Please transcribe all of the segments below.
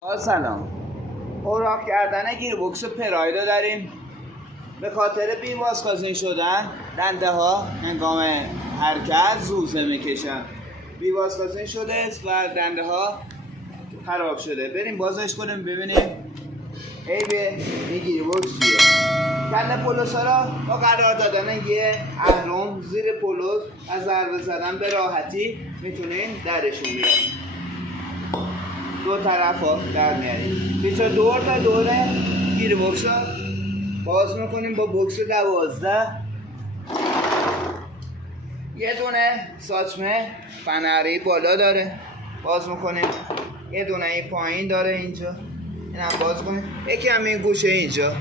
سلام. اوراق کردن گیربکس پراید رو داریم. به خاطر بی‌واسکازین شدن دنده ها هنگام حرکت زوزه میکشن. بی‌واسکازین شده است و دنده ها خراب شده. بریم بازش کنیم ببینیم عیب این گیربکس چیه. کله پولوسا را با قرار دادن یه اهرم زیر پولوس از ضربه زدن به راحتی میتونین درشون بیارین. دو طرف ها در میاریم. بیچه دور تا دور گیربکس ها باز میکنیم با بکس 12. یه دونه ساچمه فنری بالا داره، باز میکنیم. یه دونه این پایین داره اینجا، این هم باز کنیم. یکی هم این گوشه اینجا،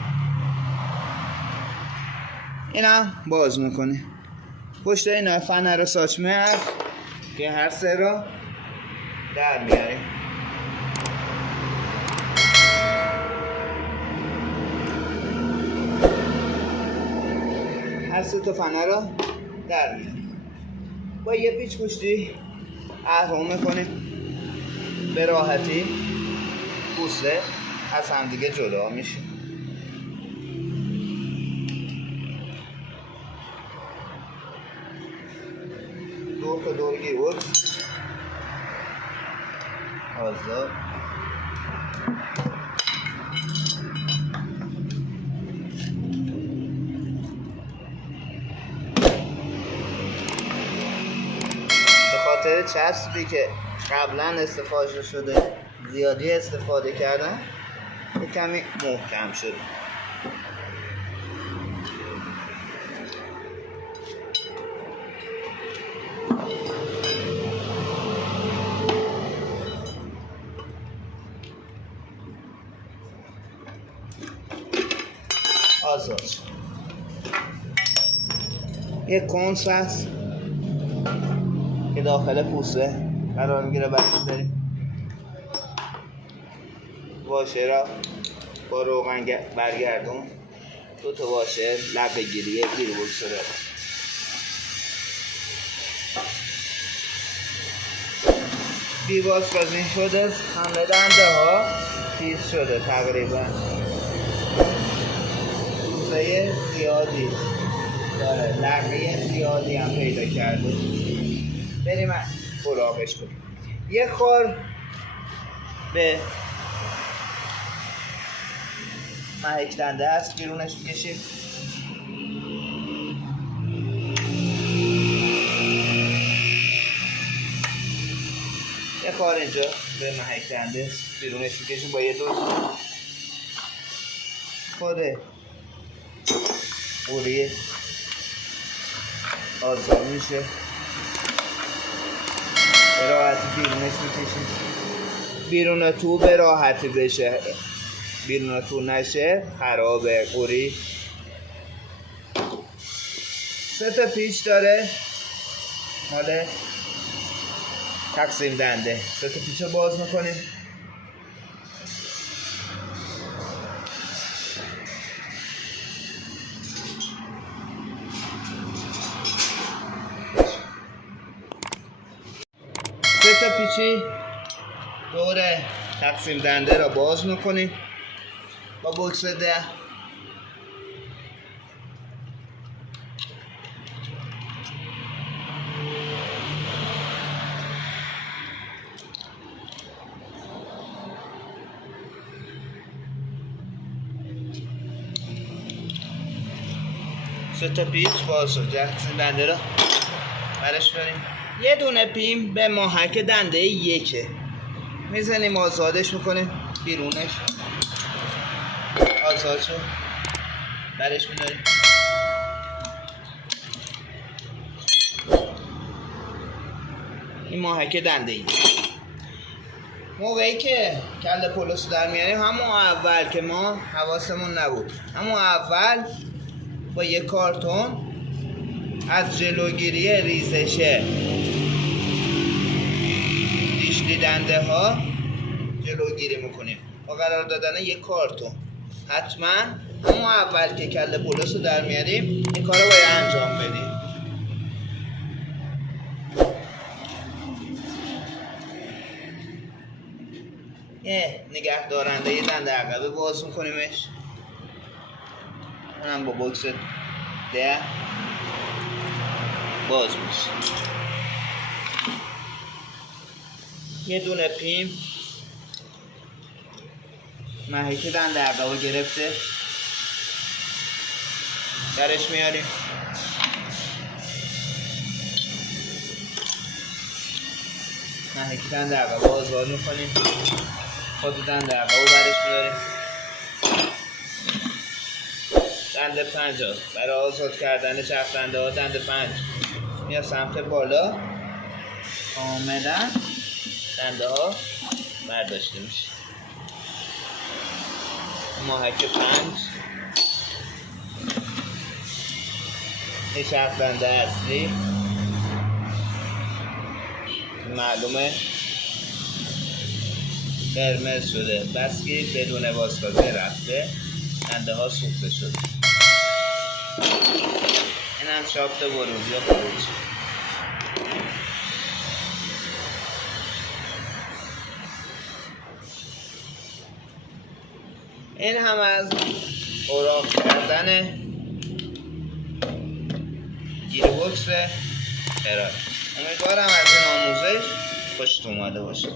این هم باز میکنیم. پشت این فنر ساچمه هست که هر سه را در میاریم. هر سه تا فنر را در میاریم. با یه پیچ گوشتی اهرم میکنیم به راحتی. پوسته از همدیگه جدا میشه. دور تا دور گیربکس آزاد. به خاطر چسبی که قبلا استفاده شده زیادی استفاده کردن یه کمی محکم شده. آزاد. یک کنس هست که داخل پوسته قرار میگیره. برش داریم واشه را با روغن برگردون. دو تا واشه لبه گیری گیربکس داره. بی‌واسکازین شده، همه دنده ها تیز شده تقریبا. روزه زیادی داره، لقه زیادی هم پیدا کرده. بریم براغش کنیم. یه خور به محک دنده هست بیرونش میکشیم. یه خور اینجا به محک دنده بیرونش میکشیم با یه دوست. خود قوری آزاد میشه. به راحتی بیرونش میکشیم. بیرون تو به راحتی بشه، بیرون تو نشه خرابه قوری. سه تا پیچ داره مال تقسیم دنده. سه تا پیچ رو باز میکنیم. سه تا پیچی دور تقسیم دنده را باز میکنیم با بکس 10. سه تا پیچ باز شد. تقسیم دنده را برش بریم. یه دونه پیم به محک دنده یکه میزنیم، آزادش میکنیم. بیرونش آزاد شد، برش میداریم. این محک دنده ای. موقعی که کله پولوس در میاریم، همون اول که ما حواسمون نبود، همون اول با یه کارتون از جلوگیری ریزش دیشلی دنده ها جلوگیری میکنیم با قرار دادن یک کارتون. حتما همون اول که کله پولوس رو در میاریم این کار رو باید انجام بدیم. نگه دارنده یه دنده عقبه باز میکنیمش، اونم با بوکس 10 باز میشه. یه دونه پیم محیط دنده عقبه گرفته درش میاریم، محیط دنده عقبه آزاد میکنیم، خود دنده عقبه برش میاریم. دنده 50 برای آزاد کردن چرخ دنده ها، دنده 5 میاد سمت بالا، کاملا دنده ها برداشته میشه. محک 5 این چرخ دنده اصلی معلومه قرمز شده، بس که بدون واسکازه رفته، دنده ها سوخته شده. این هم شافت ورودی و خروج. این هم از اوراق کردن گیربکس پراید. امیدوارم از این آموزش خوشت اومده باشه.